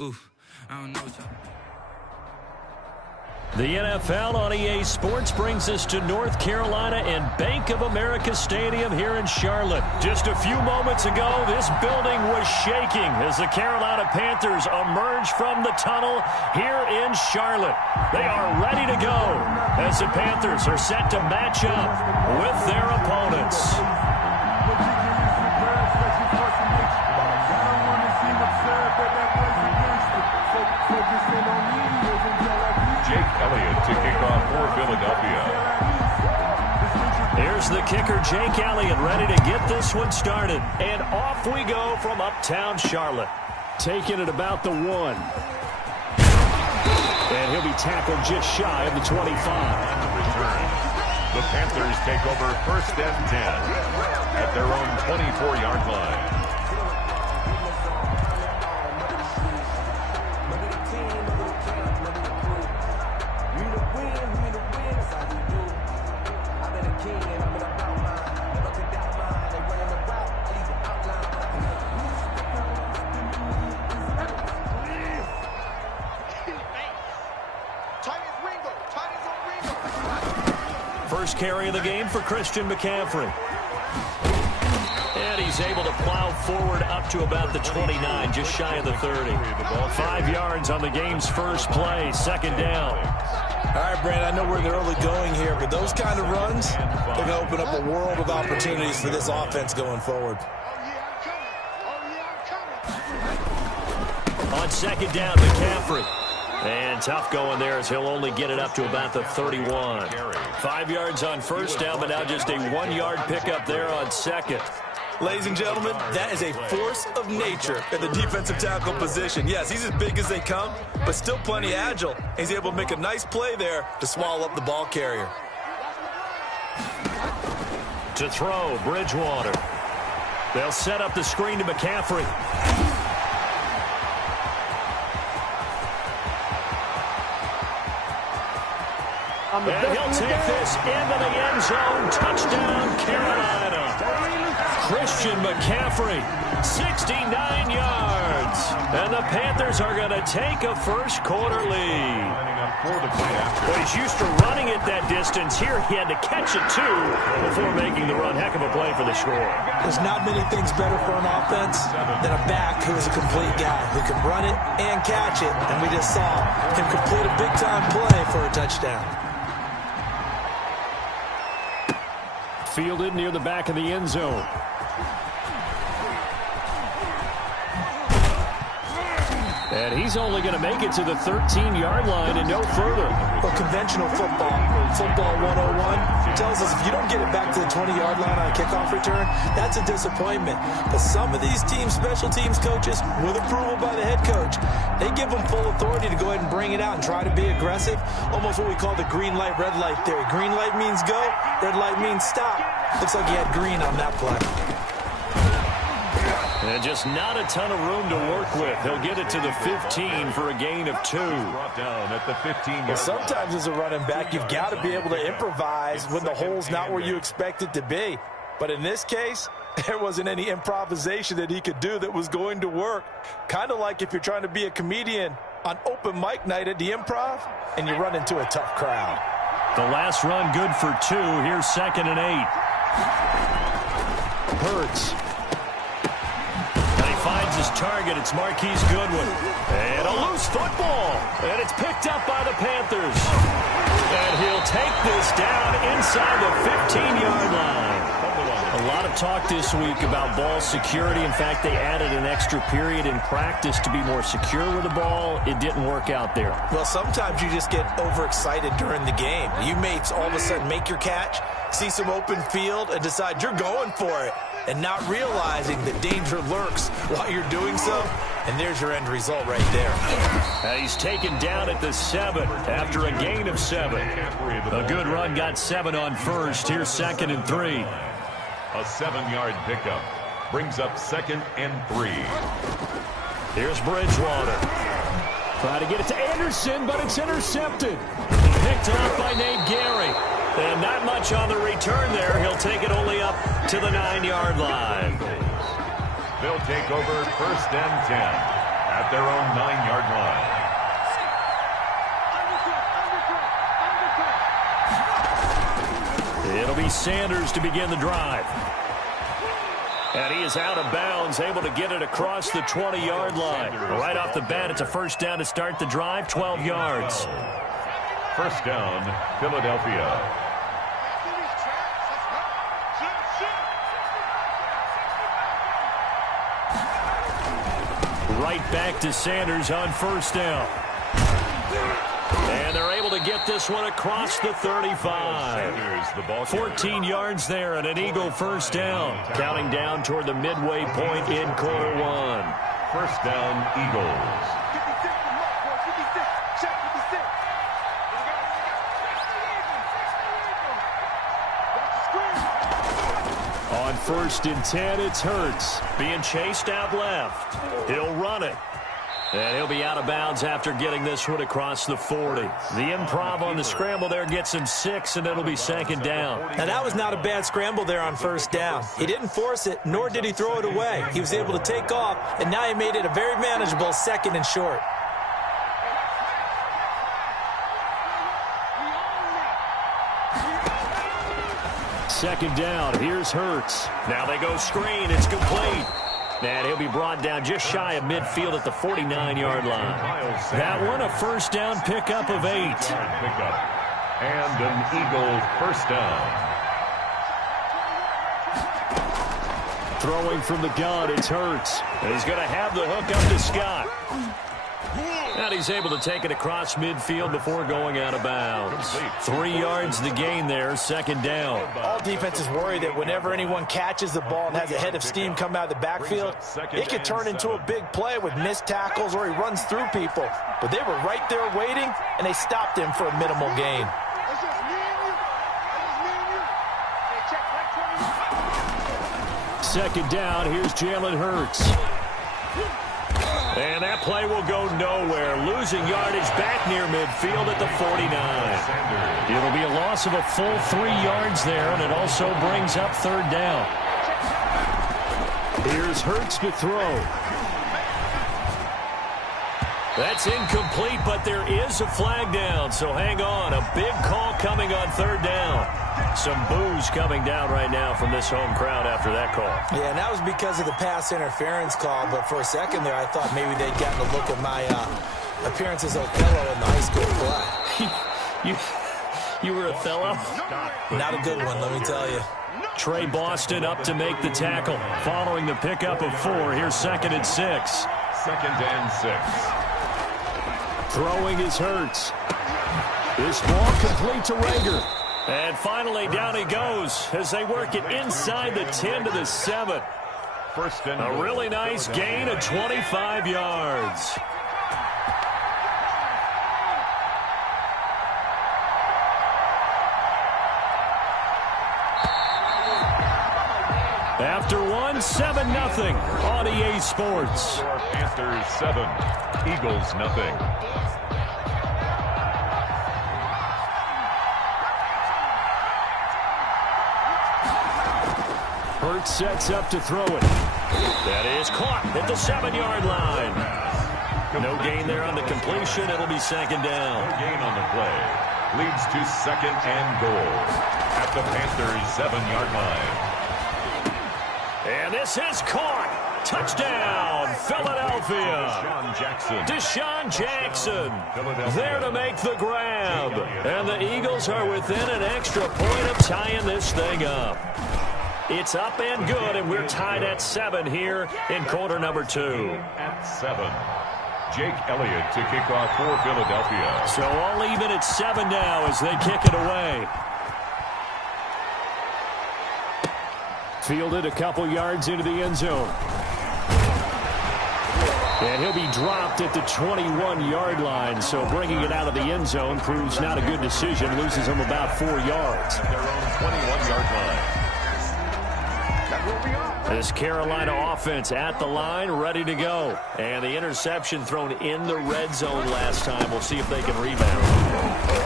Ooh, I don't know what y'all. The NFL on EA Sports brings us to North Carolina and Bank of America Stadium here in Charlotte. Just a few moments ago, this building was shaking as the Carolina Panthers emerged from the tunnel here in Charlotte. They are ready to go as the Panthers are set to match up with their opponents. Jake Elliott to kick off for Philadelphia. Here's the kicker, Jake Elliott, ready to get this one started. And off we go from uptown Charlotte. Taking it about the 1. And he'll be tackled just shy of the 25. And the return. The Panthers take over 1st and 10 at their own 24-yard line. First carry of the game for Christian McCaffrey. And he's able to plow forward up to about the 29, just shy of the 30. 5 yards on the game's first play, 2nd down. All right, Brandon, I know we're in the early going here, but those kind of runs, they're going to open up a world of opportunities for this offense going forward. On 2nd down, McCaffrey. And tough going there as he'll only get it up to about the 31. 5 yards on 1st down, but now just a 1-yard pickup there on 2nd. Ladies and gentlemen, that is a force of nature in the defensive tackle position. Yes, he's as big as they come, but still plenty agile. He's able to make a nice play there to swallow up the ball carrier. To throw, Bridgewater. They'll set up the screen to McCaffrey. And he'll take this into the end zone. Touchdown, Carolina. Christian McCaffrey, 69 yards. And the Panthers are going to take a first-quarter lead. Well, he's used to running it that distance. Here he had to catch it, too, before making the run. Heck of a play for the score. There's not many things better for an offense than a back who is a complete guy who can run it and catch it. And we just saw him complete a big-time play for a touchdown. Fielded near the back of the end zone. And he's only going to make it to the 13-yard line and no further. Well, conventional football 101, tells us if you don't get it back to the 20-yard line on a kickoff return, that's a disappointment. But some of these team special teams coaches, with approval by the head coach, they give them full authority to go ahead and bring it out and try to be aggressive. Almost what we call the green light, red light theory. Green light means go, red light means stop. Looks like he had green on that play. And just not a ton of room to work with. He'll get it to the 15 for a gain of 2. Brought down at the 15. Well, sometimes as a running back, you've got to be able to improvise when the hole's not where you expect it to be. But in this case, there wasn't any improvisation that he could do that was going to work. Kind of like if you're trying to be a comedian on open mic night at the Improv and you run into a tough crowd. The last run good for 2. Here's 2nd and 8. Hurts. Finds his target. It's Marquise Goodwin. And a loose football. And it's picked up by the Panthers. And he'll take this down inside the 15-yard line. A lot of talk this week about ball security. In fact, they added an extra period in practice to be more secure with the ball. It didn't work out there. Well, sometimes you just get overexcited during the game. You may all of a sudden make your catch, see some open field, and decide you're going for it, and not realizing that danger lurks while you're doing so, and there's your end result right there. He's taken down at the 7 after a gain of 7. A good run got 7 on first. Here's 2nd and 3. A 7-yard pickup brings up 2nd and 3. Here's Bridgewater. Trying to get it to Anderson, but it's intercepted. Picked off by Nate Gary. And not much on the return there. He'll take it only up to the 9-yard line. They'll take over 1st and 10 at their own 9-yard line. It'll be Sanders to begin the drive. And he is out of bounds, able to get it across the 20-yard line. Right off the bat, it's a first down to start the drive, 12 yards. First down, Philadelphia. Right back to Sanders on first down. And they're able to get this one across the 35. 14 yards there and an Eagle first down. Counting down toward the midway point in quarter one. First down, Eagles. On first and 10, it's Hurts. Being chased out left. He'll run it. And he'll be out of bounds after getting this one across the 40. The improv on the scramble there gets him 6, and it'll be second down. Now, that was not a bad scramble there on first down. He didn't force it, nor did he throw it away. He was able to take off, and now he made it a very manageable second and short. Second down, here's Hurts. Now they go screen, it's complete. And he'll be brought down just shy of midfield at the 49-yard line. That one, a first down pickup of 8. And an Eagle first down. Throwing from the gun, it's Hurts. And he's going to have the hook up to Scott. And he's able to take it across midfield before going out of bounds. 3 yards the gain there, second down. All defenses worry that whenever anyone catches the ball and has a head of steam come out of the backfield, it could turn into a big play with missed tackles or he runs through people. But they were right there waiting, and they stopped him for a minimal gain. Second down, here's Jalen Hurts. And that play will go nowhere. Losing yardage back near midfield at the 49. It'll be a loss of a full 3 yards there, and it also brings up third down. Here's Hurts to throw. That's incomplete, but there is a flag down, so hang on. A big call coming on third down. Some boos coming down right now from this home crowd after that call. Yeah, and that was because of the pass interference call, but for a second there I thought maybe they'd gotten a look at my appearance as Othello in the high school play. You were Othello? Not a good one, let me tell you. Trey Boston up to make the tackle. Following the pickup of 4, here's second and 6. Second and 6. Throwing is Hurts. This ball complete to Rager. And finally, down he goes as they work it inside the 10 to the 7. First and a really nice gain of 25 yards. After 7-0 on EA Sports. Panthers 7, Eagles 0. Hurts sets up to throw it. That is caught at the 7-yard line. No gain there on the completion. It'll be second down. No gain on the play. Leads to second and goal at the Panthers' 7-yard line. And this is caught. Touchdown, Philadelphia. Deshaun Jackson there to make the grab. And the Eagles are within an extra point of tying this thing up. It's up and good, and we're tied at 7 here in quarter number 2. At 7, Jake Elliott to kick off for Philadelphia. So all even at 7 now as they kick it away. Fielded a couple yards into the end zone. And he'll be dropped at the 21-yard line, so bringing it out of the end zone proves not a good decision. Loses him about 4 yards. At their own 21-yard line. This Carolina offense at the line, ready to go. And the interception thrown in the red zone last time. We'll see if they can rebound.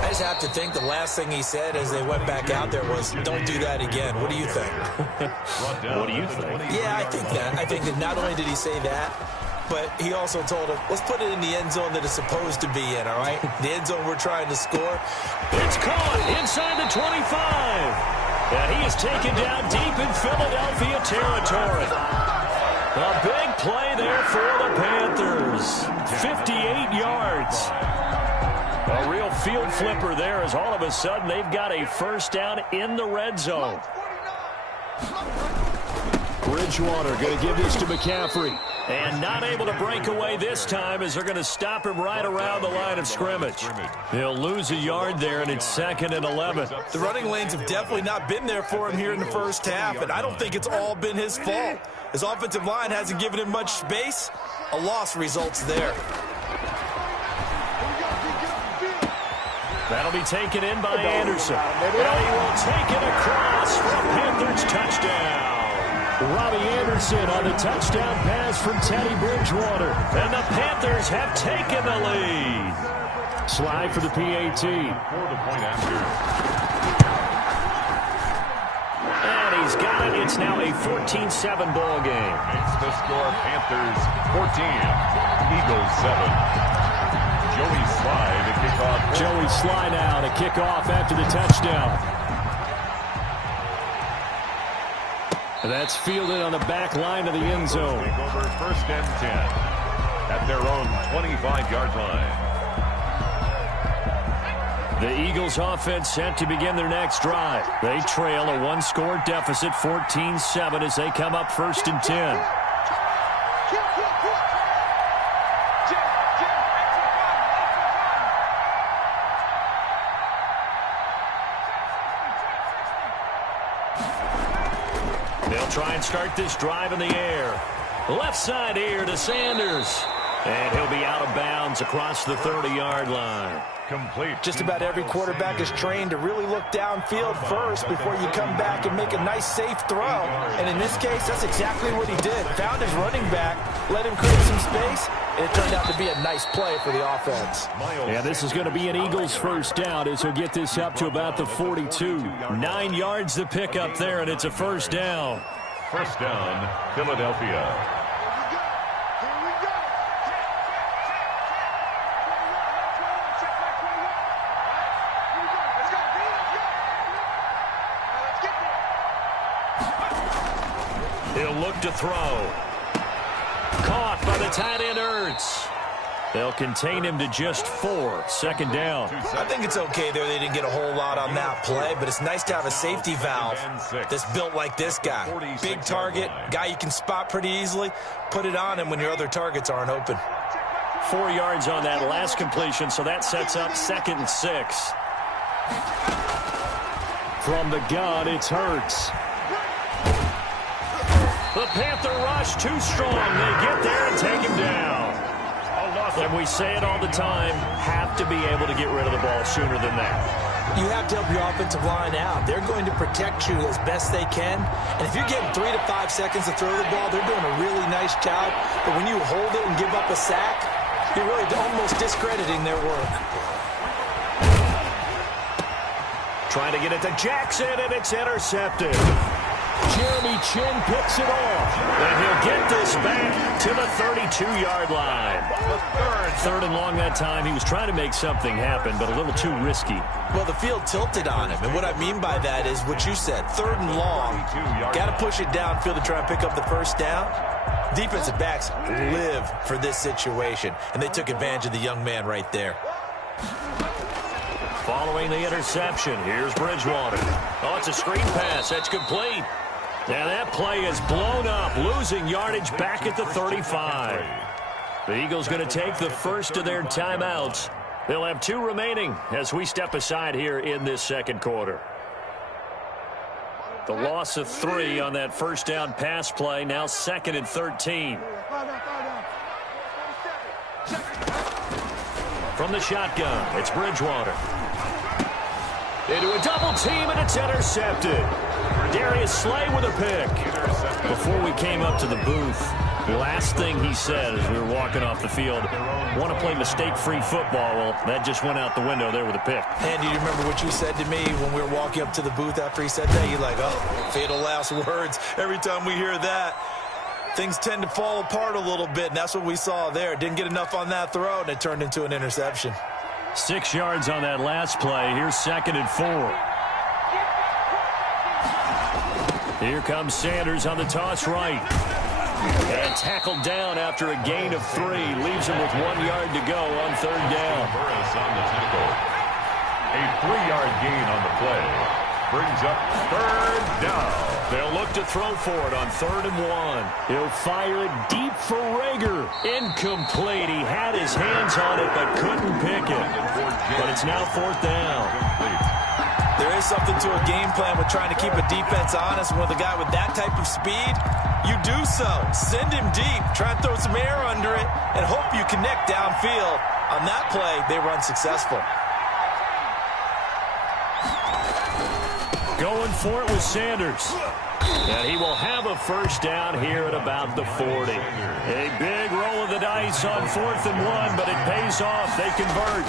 I just have to think the last thing he said as they went back out there was, don't do that again. What do you think? What do you think? Yeah, I think that. I think that not only did he say that, but he also told him, let's put it in the end zone that it's supposed to be in, all right? The end zone we're trying to score. It's caught inside the 25. And he is taken down deep in Philadelphia territory. A big play there for the Panthers. 58 yards. A real field flipper there as all of a sudden they've got a first down in the red zone. Bridgewater going to give this to McCaffrey. And not able to break away this time as they're going to stop him right around the line of scrimmage. He'll lose a yard there, and it's 2nd and 11. The running lanes have definitely not been there for him here in the first half, and I don't think it's all been his fault. His offensive line hasn't given him much space. A loss results there. That'll be taken in by Anderson. And he will take it across for a Panthers touchdown. Robbie Anderson on the touchdown pass from Teddy Bridgewater. And the Panthers have taken the lead. Slide for the PAT. And he's got it. It's now a 14-7 ball game. Makes the score Panthers 14, Eagles 7. Joey Slye to kick off. Joey Slye now to kick off after the touchdown. And that's fielded on the back line of the end zone. Take over 1st and 10 at their own 25-yard line. The Eagles offense set to begin their next drive. They trail a one-score deficit, 14-7, as they come up 1st and 10. They'll try and start this drive in the air. Left side here to Sanders. And he'll be out of bounds across the 30-yard line. Complete. Just about every quarterback is trained to really look downfield first before you come back and make a nice, safe throw. And in this case, that's exactly what he did. Found his running back, let him create some space, and it turned out to be a nice play for the offense. Yeah, this is going to be an Eagles first down as he'll get this up to about the 42. 9 yards to pick up there, and it's a first down. First down, Philadelphia. He'll look to throw. Caught by the tight end, Ertz. They'll contain him to just 4. 2nd down. I think it's okay there. They didn't get a whole lot on that play, but it's nice to have a safety valve that's built like this guy. Big target, guy you can spot pretty easily. Put it on him when your other targets aren't open. 4 yards on that last completion, so that sets up 2nd and 6. From the gun, it's Hurts. The Panther rush too strong. They get there and take him down. And we say it all the time, have to be able to get rid of the ball sooner than that. You have to help your offensive line out. They're going to protect you as best they can. And if you're getting 3 to 5 seconds to throw the ball, they're doing a really nice job. But when you hold it and give up a sack, you're really almost discrediting their work. Trying to get it to Jackson, and it's intercepted. Jeremy Chinn picks it off. And he'll get this back to the 32-yard line. Third and long that time. He was trying to make something happen, but a little too risky. Well, the field tilted on him. And what I mean by that is what you said. 3rd and long. Got to push it downfield to try and pick up the first down. Defensive backs live for this situation. And they took advantage of the young man right there. Following the interception, here's Bridgewater. Oh, it's a screen pass. That's complete. And that play is blown up, losing yardage back at the 35. The Eagles going to take the first of their timeouts. They'll have 2 remaining as we step aside here in this second quarter. The loss of 3 on that first down pass play, now 2nd and 13. From the shotgun, it's Bridgewater. Into a double team, and it's intercepted. Darius Slay with a pick. Before we came up to the booth, the last thing he said as we were walking off the field, want to play mistake-free football. Well, that just went out the window there with a pick. And do you remember what you said to me when we were walking up to the booth after he said that? You're like, oh, fatal last words every time we hear that. things tend to fall apart a little bit, and that's what we saw there. Didn't get enough on that throw, and it turned into an interception. 6 yards on that last play. Here's 2nd and 4. Here comes Sanders on the toss right. And tackled down after a gain of 3. Leaves him with 1 yard to go on 3rd down. Burris on the tackle. A 3-yard gain on the play. Brings up 3rd down. They'll look to throw for it on 3rd and 1. He'll fire it deep for Reagor. Incomplete. He had his hands on it but couldn't pick it. But it's now 4th down. There is something to a game plan with trying to keep a defense honest. With a guy with that type of speed, you do so. Send him deep. Try and throw some air under it and hope you connect downfield. On that play, they were unsuccessful. Going for it with Sanders. And he will have a 1st down here at about the 40. A big roll of the dice on 4th and 1, but it pays off. They convert.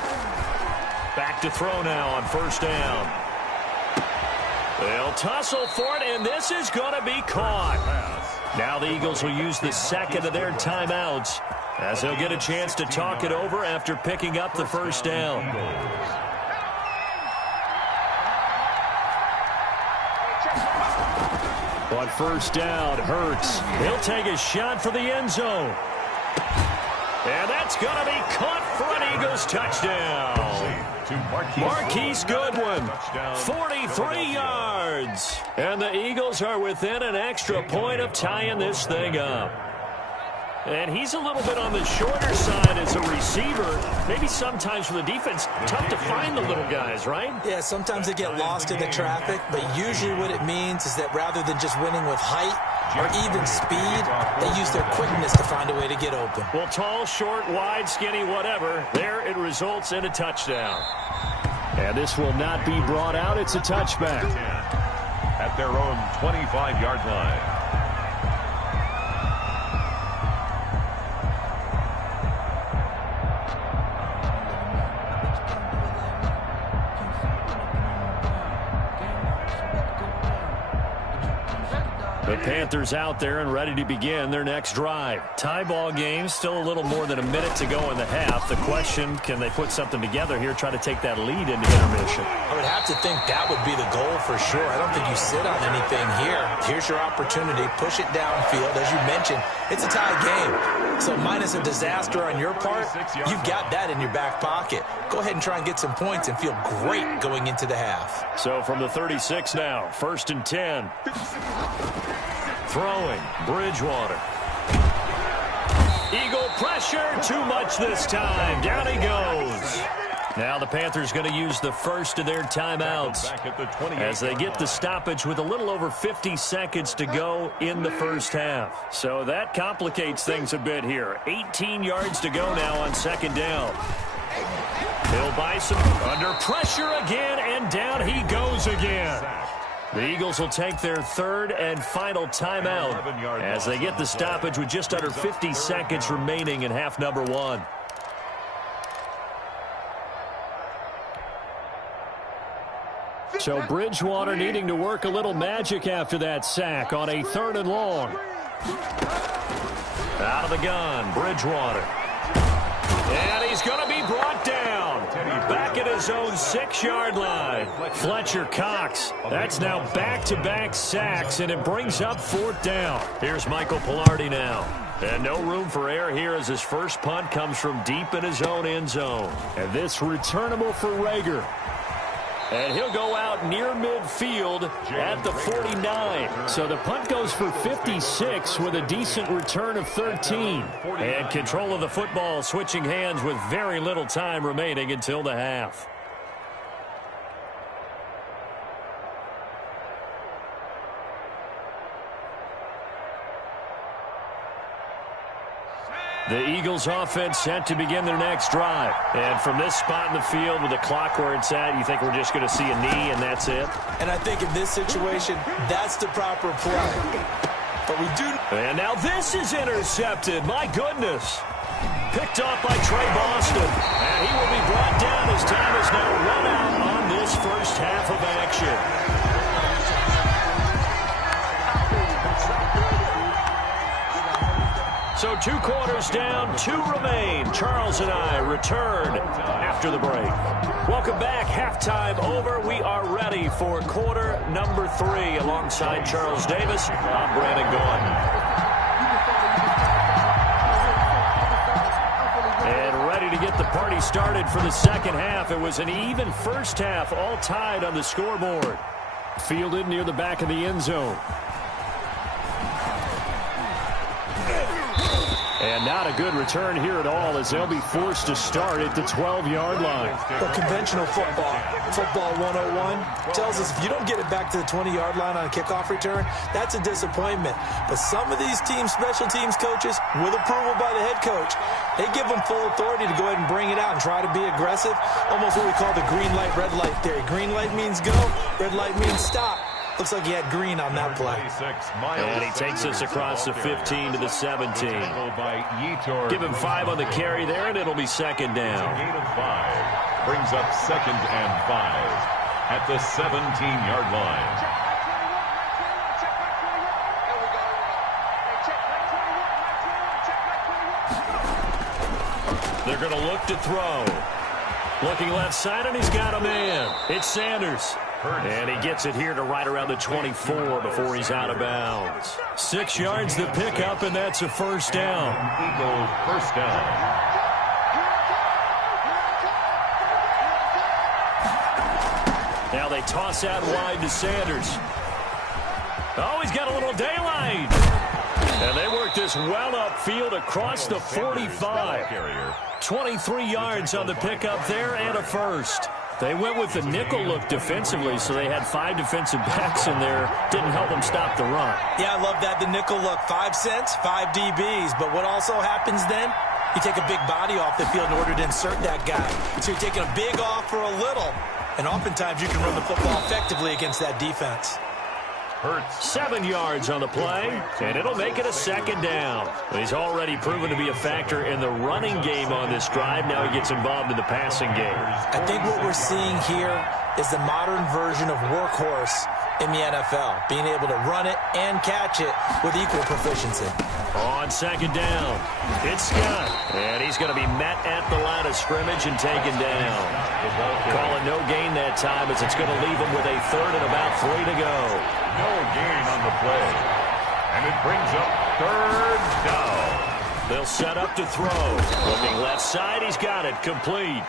Back to throw now on 1st down. They'll tussle for it, and this is going to be caught. Now the Eagles will use the 2nd of their timeouts as they'll get a chance to talk it over after picking up the 1st down. On 1st down, Hurts. He'll take a shot for the end zone. And that's going to be caught for an Eagles touchdown. Marquise Goodwin, 43 yards. And the Eagles are within an extra point of tying this thing up. And he's a little bit on the shorter side as a receiver. Maybe sometimes for the defense, tough to find the little guys, right? Yeah, sometimes they get lost in the traffic, but usually what it means is that rather than just winning with height or even speed, they use their quickness to find a way to get open. Well, tall, short, wide, skinny, whatever, there it results in a touchdown. And this will not be brought out. It's a touchback. At their own 25-yard line. The Panthers out there and ready to begin their next drive. Tie ball game, still a little more than a minute to go in the half. The question, can they put something together here, try to take that lead into intermission? I would have to think that would be the goal for sure. I don't think you sit on anything here. Here's your opportunity. Push it downfield. As you mentioned, it's a tie game. So minus a disaster on your part, you've got that in your back pocket. Go ahead and try and get some points and feel great going into the half. So from the 36 now, 1st and 10. Throwing, Bridgewater. Eagle pressure, too much this time. Down he goes. Now the Panthers going to use the 1st of their timeouts as they get the stoppage with a little over 50 seconds to go in the 1st half. So that complicates things a bit here. 18 yards to go now on 2nd down. Bill Bison under pressure again, and down he goes again. The Eagles will take their 3rd and final timeout as they get the stoppage with just under 50 seconds remaining in half number 1. So Bridgewater needing to work a little magic after that sack on a 3rd and long. Out of the gun, Bridgewater. And he's going to be brought down. Back at his own 6-yard line. Fletcher Cox. That's now back-to-back sacks, and it brings up 4th down. Here's Michael Palardy now. And no room for error here as his first punt comes from deep in his own end zone. And this returnable for Reagor. And he'll go out near midfield at the 49. So the punt goes for 56 with a decent return of 13. And control of the football switching hands with very little time remaining until the half. The Eagles offense set to begin their next drive. And from this spot in the field with the clock where it's at, you think we're just going to see a knee and that's it? And I think in this situation, that's the proper play. But we do... And now this is intercepted. My goodness. Picked off by Trey Boston. And he will be brought down as time is now run out on this first half of action. So 2 quarters down, 2 remain. Charles and I return after the break. Welcome back. Halftime over. We are ready for quarter number 3. Alongside Charles Davis, I'm Brandon Gaudin. And ready to get the party started for the second half. It was an even first half, all tied on the scoreboard. Fielded near the back of the end zone. And not a good return here at all, as they'll be forced to start at the 12-yard line. Well, conventional football 101, tells us if you don't get it back to the 20-yard line on a kickoff return, that's a disappointment. But some of these special teams coaches, with approval by the head coach, they give them full authority to go ahead and bring it out and try to be aggressive. Almost what we call the green light, red light theory. Green light means go, red light means stop. Looks like he had green on that play. And he takes us across the 15 to the 17. Give him 5 on the carry there, and it'll be second down. Gain of 5 brings up 2nd and 5 at the 17-yard line. They're going to look to throw. Looking left side, and he's got a man. It's Sanders. And he gets it here to right around the 24 before he's out of bounds. 6 yards the pickup, and that's a first down. Eagle first down. Now they toss out wide to Sanders. Oh, he's got a little daylight. And they work this well upfield across the 45. 23 yards on the pickup there and a first. They went with the nickel look defensively, so they had 5 defensive backs in there. Didn't help them stop the run. Yeah, I love that, the nickel look. 5 cents, 5 DBs. But what also happens then? You take a big body off the field in order to insert that guy. So you're taking a big off for a little. And oftentimes you can run the football effectively against that defense. 7 yards on the play, and it'll make it a second down. He's already proven to be a factor in the running game on this drive. Now he gets involved in the passing game. I think what we're seeing here is the modern version of workhorse in the NFL, being able to run it and catch it with equal proficiency. On second down, it's Scott, and he's going to be met at the line of scrimmage and taken down. Calling no gain that time, as it's going to leave him with a 3rd and about 3 to go. No gain on the play. And it brings up 3rd down. They'll set up to throw. Looking left side, he's got it, complete.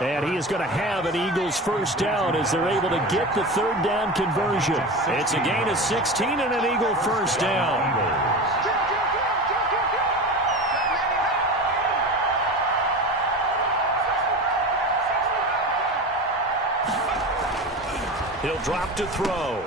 And he is going to have an Eagles first down as they're able to get the 3rd down conversion. It's a gain of 16 and an Eagle first down. He'll drop to throw.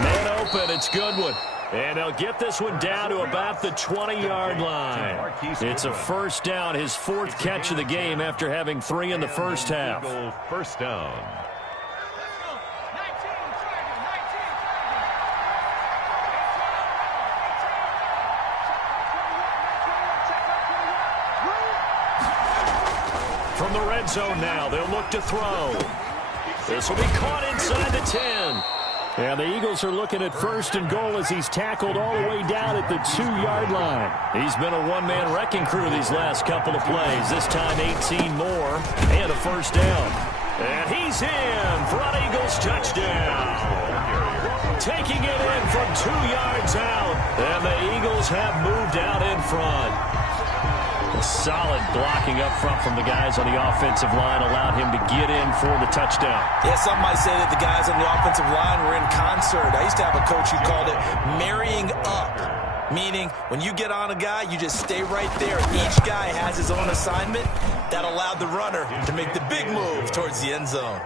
Man open, it's Goodwin. And they'll get this one down to about the 20-yard line. It's a first down, his 4th catch of the game after having 3 in the first half. First down. From the red zone now, they'll look to throw. This will be caught inside the 10. And the Eagles are looking at 1st and goal as he's tackled all the way down at the 2-yard line. He's been a one-man wrecking crew these last couple of plays. This time 18 more and a first down. And he's in for an Eagles touchdown. Taking it in from 2 yards out. And the Eagles have moved out in front. Solid blocking up front from the guys on the offensive line allowed him to get in for the touchdown. Yeah, some might say that the guys on the offensive line were in concert. I used to have a coach who called it marrying up, meaning when you get on a guy, you just stay right there. Each guy has his own assignment. That allowed the runner to make the big move towards the end zone.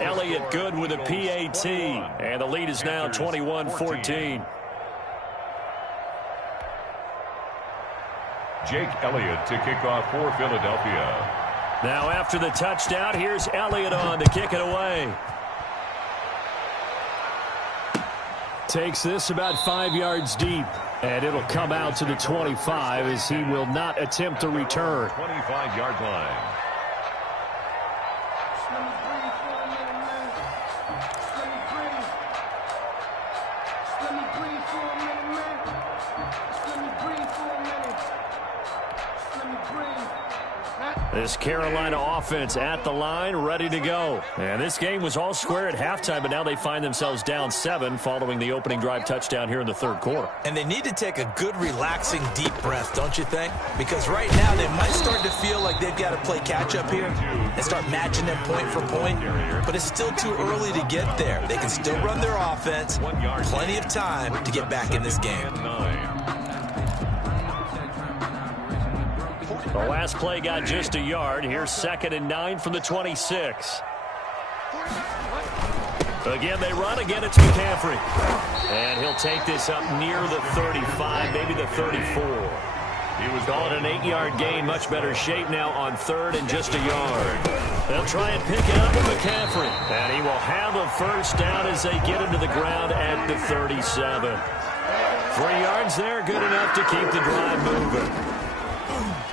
Elliott good with a PAT, and the lead is now 21-14. Jake Elliott to kick off for Philadelphia. Now after the touchdown, here's Elliott on to kick it away. Takes this about 5 yards deep, and it'll come out to the 25 as he will not attempt to return. 25-yard line. This Carolina offense at the line, ready to go. And this game was all square at halftime, but now they find themselves down 7 following the opening drive touchdown here in the third quarter. And they need to take a good, relaxing, deep breath, don't you think? Because right now they might start to feel like they've got to play catch-up here and start matching them point for point. But it's still too early to get there. They can still run their offense. Plenty of time to get back in this game. The last play got just a yard. Here's 2nd and 9 from the 26. Again, they run. Again, it's McCaffrey. And he'll take this up near the 35, maybe the 34. He was calling an 8-yard gain. Much better shape now on 3rd and just a yard. They'll try and pick it up with McCaffrey. And he will have a first down as they get into the ground at the 37. 3 yards there, good enough to keep the drive moving.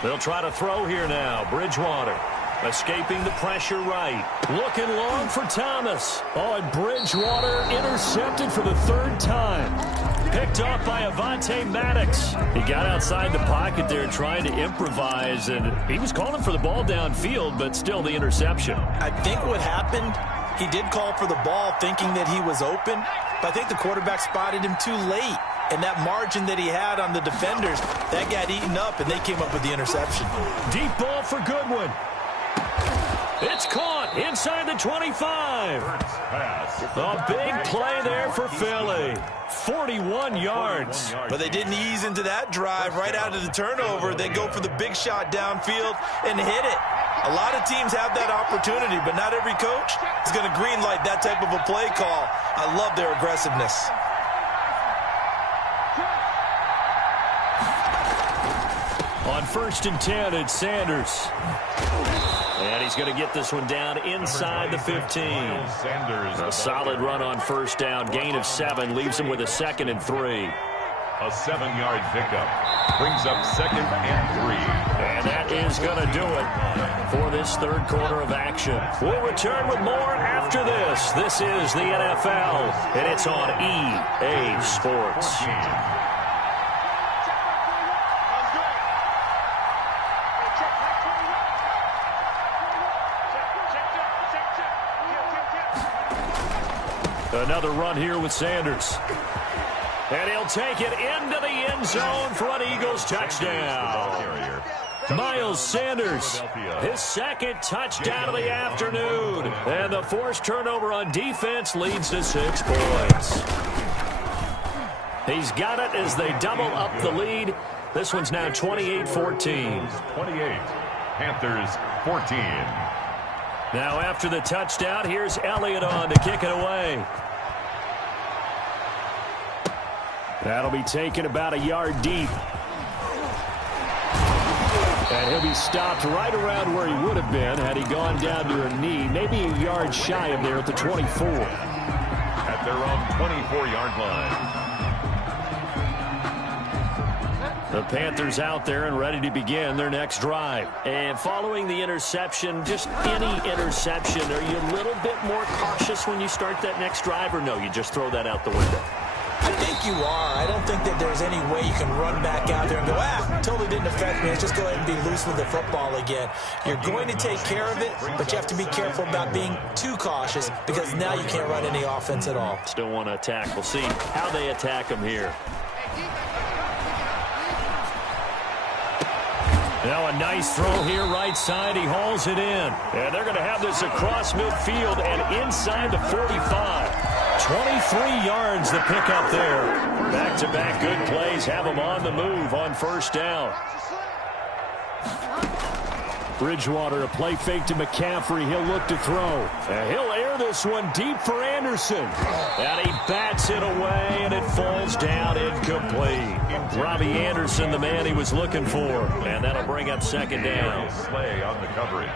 They'll try to throw here now. Bridgewater escaping the pressure right. Looking long for Thomas. Oh, and Bridgewater intercepted for the 3rd time. Picked off by Avonte Maddox. He got outside the pocket there trying to improvise, and he was calling for the ball downfield, but still the interception. I think what happened, he did call for the ball thinking that he was open, but I think the quarterback spotted him too late. And that margin that he had on the defenders, that got eaten up, and they came up with the interception. Deep ball for Goodwin. It's caught inside the 25. A big play there for Philly. 41 yards. But they didn't ease into that drive right out of the turnover. They go for the big shot downfield and hit it. A lot of teams have that opportunity, but not every coach is going to greenlight that type of a play call. I love their aggressiveness. On 1st and 10, it's Sanders. And he's going to get this one down inside the 15. A solid run on 1st down. Gain of 7 leaves him with a 2nd and 3. A 7-yard pickup brings up 2nd and 3. And that is going to do it for this third quarter of action. We'll return with more after this. This is the NFL, and it's on EA Sports. Another run here with Sanders. And he'll take it into the end zone for an Eagles touchdown. Miles Sanders, his 2nd touchdown of the afternoon. And the forced turnover on defense leads to 6 points. He's got it as they double up the lead. This one's now 28-14. 28, Panthers 14. Now after the touchdown, here's Elliott on to kick it away. That'll be taken about a yard deep. And he'll be stopped right around where he would have been had he gone down to a knee, maybe a yard shy of there at the 24. At their own 24-yard line. The Panthers out there and ready to begin their next drive. And following the interception, just any interception, are you a little bit more cautious when you start that next drive, or no, you just throw that out the window? I think you are. I don't think that there's any way you can run back out there and go, totally didn't affect me. Let's just go ahead and be loose with the football again. You're going to take care of it, but you have to be careful about being too cautious because now you can't run any offense at all. Still want to attack. We'll see how they attack him here. Now a nice throw here right side. He hauls it in. And they're going to have this across midfield and inside the 45. 23 yards the pick up there. Back-to-back good plays have him on the move on 1st down. Bridgewater, a play fake to McCaffrey. He'll look to throw. And he'll air this one deep for Anderson. And he bats it away, and it falls down incomplete. Robbie Anderson, the man he was looking for. And that'll bring up 2nd down. Slay on the coverage.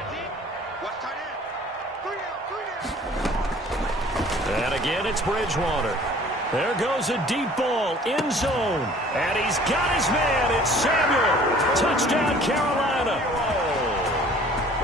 And again, it's Bridgewater. There goes a deep ball, end zone. And he's got his man. It's Samuel. Touchdown, Carolina.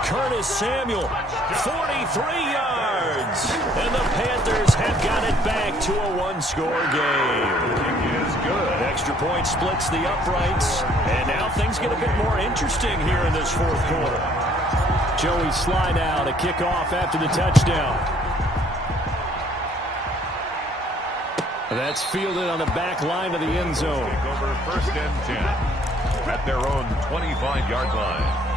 Curtis Samuel, 43 yards. And the Panthers have got it back to a 1-score game. It is good. Extra point splits the uprights. And now things get a bit more interesting here in this 4th quarter. Joey Slye now to kick off after the touchdown. That's fielded on the back line of the end zone. Take over first and 10 at their own 25-yard line.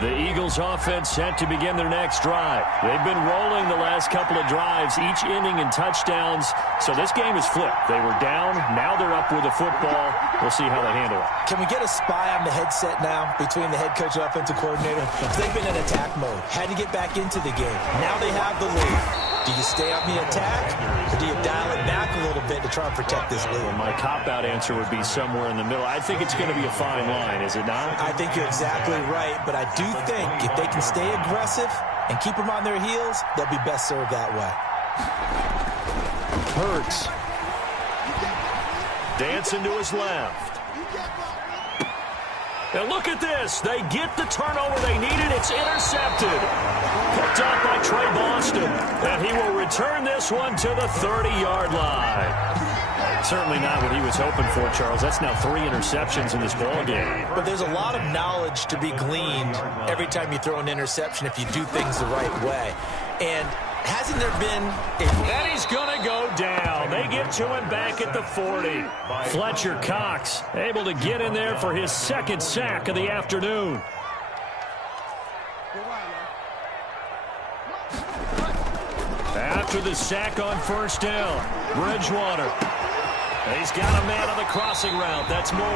The Eagles offense set to begin their next drive. They've been rolling the last couple of drives, each ending in touchdowns. So this game is flipped. They were down. Now they're up with the football. We'll see how they handle it. Can we get a spy on the headset now between the head coach and offensive coordinator? They've been in attack mode. Had to get back into the game. Now they have the lead. Do you stay on the attack, or do you dial it back a little bit to try and protect this lead? Well, my cop-out answer would be somewhere in the middle. I think it's going to be a fine line, is it not? I think you're exactly right, but I do think if they can stay aggressive and keep them on their heels, they'll be best served that way. Hurts. Dancing to his left. And look at this. They get the turnover they needed. It's intercepted. Picked up by Trey Boston. And he will return this one to the 30-yard line. Certainly not what he was hoping for, Charles. That's now 3 interceptions in this ball game. But there's a lot of knowledge to be gleaned every time you throw an interception if you do things the right way. And hasn't there been... And he's going to go down. They get to him back at the 40. Fletcher Cox able to get in there for his second sack of the afternoon. After the sack on first down, Bridgewater. He's got a man on the crossing route. That's Moore.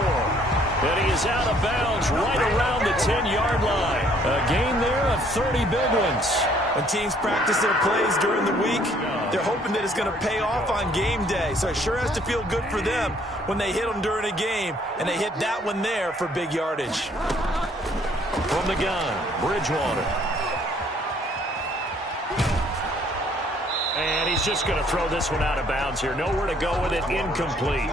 And he is out of bounds right around the 10-yard line. A gain there of 30 big ones. When teams practice their plays during the week, they're hoping that it's going to pay off on game day. So it sure has to feel good for them when they hit them during a game, and they hit that one there for big yardage. From the gun, Bridgewater. And he's just going to throw this one out of bounds here. Nowhere to go with it. Incomplete.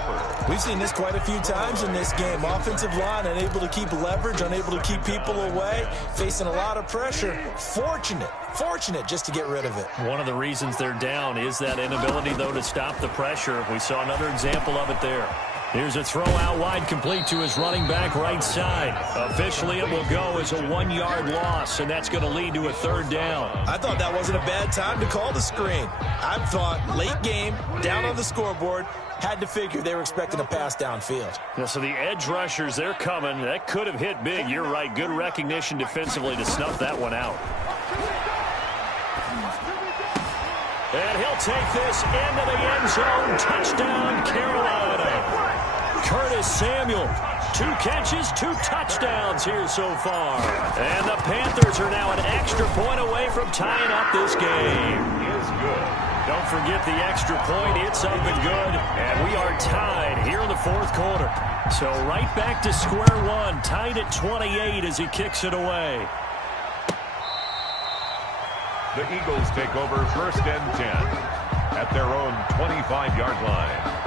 We've seen this quite a few times in this game. Offensive line unable to keep leverage, unable to keep people away, facing a lot of pressure. Fortunate just to get rid of it. One of the reasons they're down is that inability, though, to stop the pressure. We saw another example of it there. Here's a throw out wide, complete to his running back right side. Officially, it will go as a 1-yard loss, and that's going to lead to a third down. I thought that wasn't a bad time to call the screen. I thought late game, down on the scoreboard, had to figure they were expecting a pass downfield. Yeah, so the edge rushers, they're coming. That could have hit big. You're right. Good recognition defensively to snuff that one out. And he'll take this into the end zone. Touchdown, Carolina. Curtis Samuel, 2 catches, 2 touchdowns here so far. And the Panthers are now an extra point away from tying up this game. Is good. Don't forget the extra point. It's up and good. And we are tied here in the fourth quarter. So right back to square one, tied at 28 as he kicks it away. The Eagles take over first and 10 at their own 25-yard line.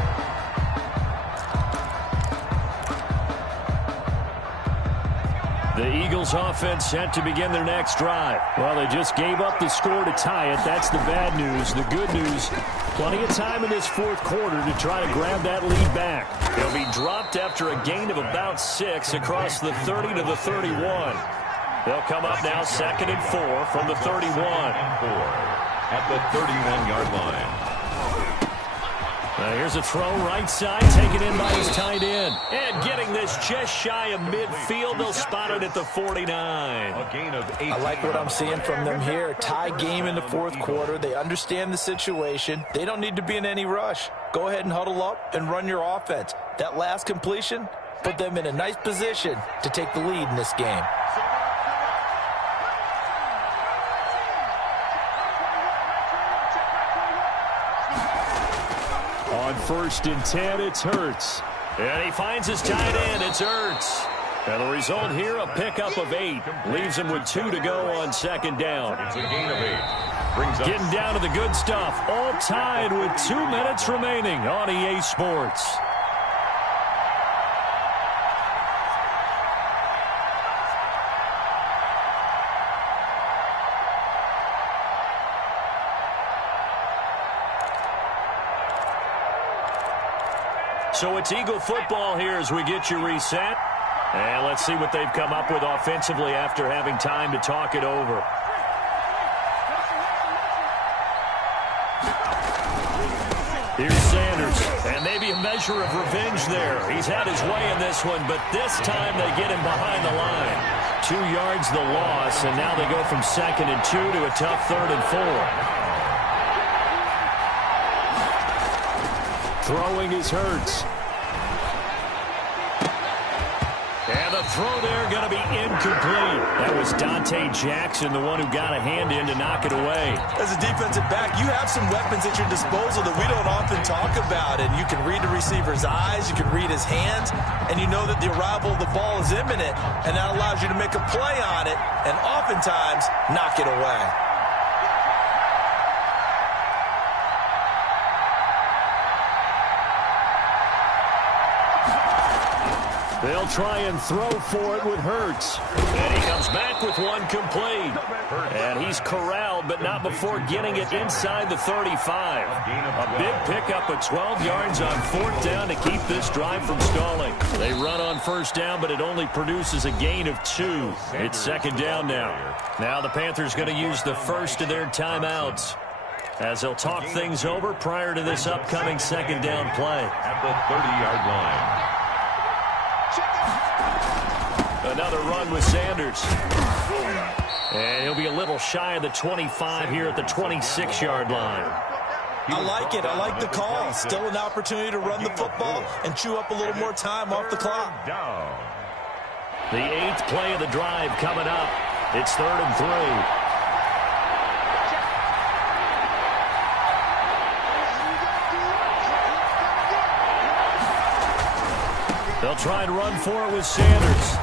The Eagles offense set to begin their next drive. Well, they just gave up the score to tie it. That's the bad news. The good news, plenty of time in this fourth quarter to try to grab that lead back. They'll be dropped after a gain of about 6 across the 30 to the 31. They'll come up now 2nd and 4 from the 31. At the 31-yard line. Here's a throw right side, taken in by his tight end. And getting this just shy of midfield, they'll spot it at the 49. A gain of 8. I like what I'm seeing from them here. Tie game in the fourth quarter. They understand the situation. They don't need to be in any rush. Go ahead and huddle up and run your offense. That last completion put them in a nice position to take the lead in this game. On 1st and 10, it's Hurts. And he finds his tight end. It's Hurts. And the result here, a pickup of 8. Leaves him with 2 to go on 2nd down. It's a gain of 8. Brings up getting down to the good stuff. All tied with 2 minutes remaining on EA Sports. So it's Eagle football here as we get you reset. And let's see what they've come up with offensively after having time to talk it over. Here's Sanders, and maybe a measure of revenge there. He's had his way in this one, but this time they get him behind the line. 2 yards the loss, and now they go from 2nd and 2 to a tough 3rd and 4. Throwing is Hurts. And the throw there going to be incomplete. That was Dante Jackson, the one who got a hand in to knock it away. As a defensive back, you have some weapons at your disposal that we don't often talk about. And you can read the receiver's eyes, you can read his hands, and you know that the arrival of the ball is imminent. And that allows you to make a play on it and oftentimes knock it away. They'll try and throw for it with Hurts. And he comes back with one complete. And he's corralled, but not before getting it inside the 35. A big pickup of 12 yards on 4th down to keep this drive from stalling. They run on 1st down, but it only produces a gain of 2. It's 2nd down now. Now the Panthers going to use the first of their timeouts as they'll talk things over prior to this upcoming 2nd down play. At the 30-yard line. Another run with Sanders. And he'll be a little shy of the 25 here at the 26-yard line. I like it. I like the call. Still an opportunity to run the football and chew up a little more time off the clock. The 8th play of the drive coming up. It's 3rd and 3. They'll try and run for it with Sanders.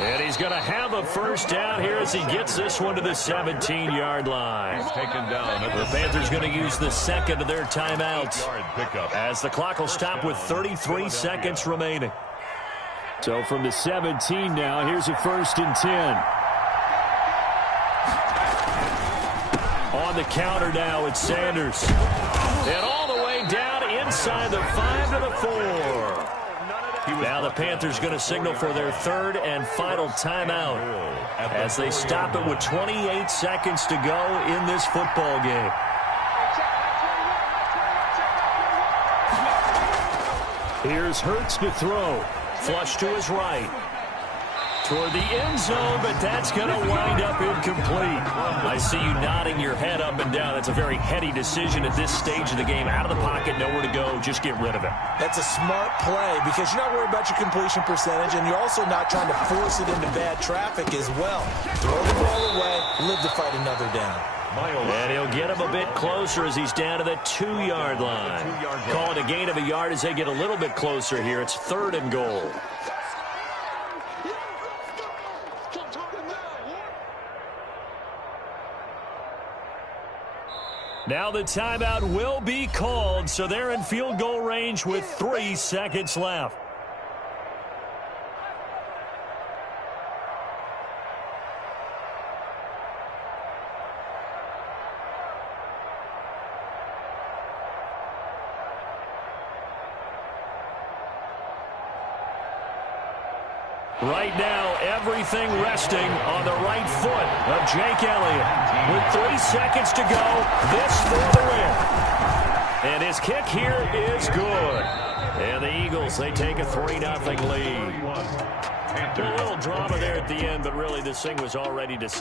And he's going to have a 1st down here as he gets this one to the 17-yard line. He's taken down. The Panthers going to use the 2nd of their timeouts as the clock will stop with 33 seconds remaining. So from the 17 now, here's a 1st and 10. On the counter now, it's Sanders. And all the way down inside the 5 to the 4. Now the Panthers going to signal for their 3rd and final timeout as they stop it with 28 seconds to go in this football game. Here's Hurts to throw. Flush to his right. Toward the end zone, but that's going to wind up incomplete. I see you nodding your head up and down. That's a very heady decision at this stage of the game. Out of the pocket, nowhere to go. Just get rid of it. That's a smart play because you're not worried about your completion percentage, and you're also not trying to force it into bad traffic as well. Throw the ball away, live to fight another down. And he'll get him a bit closer as he's down to the 2-yard line. Call it a gain of a yard as they get a little bit closer here. It's 3rd and goal. Now the timeout will be called, so they're in field goal range with 3 seconds left. Right now, everything resting on the right foot of Jake Elliott. With 3 seconds to go, this for the win. And his kick here is good. And the Eagles, they take a 3-0 lead. A little drama there at the end, but really this thing was already decided.